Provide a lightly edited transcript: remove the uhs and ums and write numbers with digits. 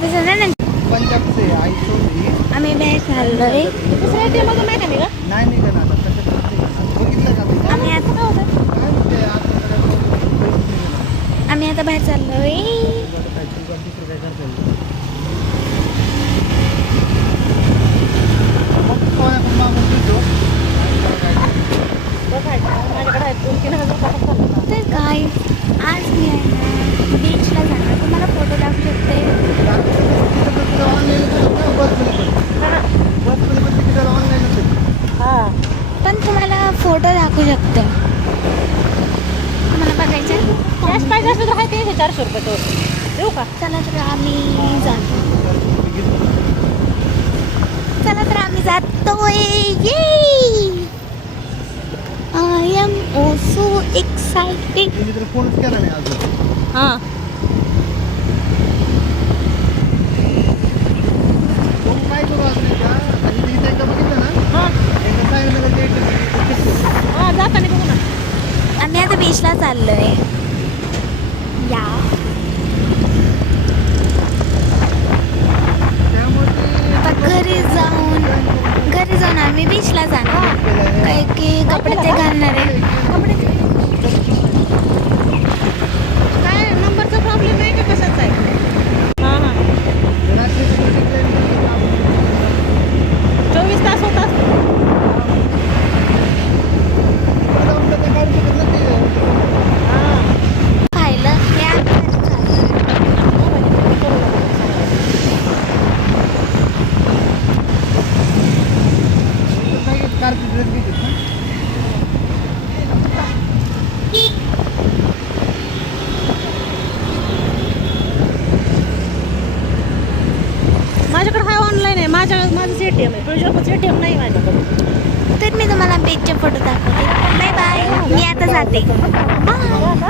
आता सध्या ना पंजाबचे आई सोडली आम्ही बाहेर चाललोय. दुसऱ्या ATM मधून नाही का निघा? नाही निघा ना आता बघितलं का तुम्ही? आम्ही आता काय म्हणते आता आम्ही आता बाहेर चाललोय. दुसरं काय करता येईल आपण मागून देतो बघायचं माझ्याकडे आहेत 2-3 हजार टाका चालला. तर काय आज मी आहे ना बीचला जाणार. तुम्हाला फोटो दाखवू शकते. ऑनलाईन बसमध्ये पण तिकीट ऑनलाईन असेल. हां पण तुम्हाला फोटो दाखवू शकते. तुम्हाला बघायचं आहे? कॅश पाहिजे असलं तर आहे 300-400 रुपये तो देऊ का? चला तर आम्ही जातो. चला तर आम्ही जातोय. I am also excited. तुम्ही तर फोनच केला नाही अजून. हां मग काय करू आज नाही का आणि तिथे एकदा बघितलं ना हां एकदा सांगितलं का ते हां जाताना बघू ना. आम्ही आता बीचला चाललोय. या आता घरी जाऊन आम्ही बीचला जाणार. काय की कपडे ते घालणार आहे. कपडे काय नंबरचा प्रॉब्लेम आहे का कशाचा आहे? हां हां 24 तास होतात. हां खायला हे आम्ही घरी चाललोय. माझ्याकडे हा ऑनलाईन आहे. माझं ATM आहे. तुझ्याकडे ATM नाही माझ्याकडे. तर मी तुम्हाला बीचचे फोटो दाखवते. Bye bye. मी आता जाते. बाय.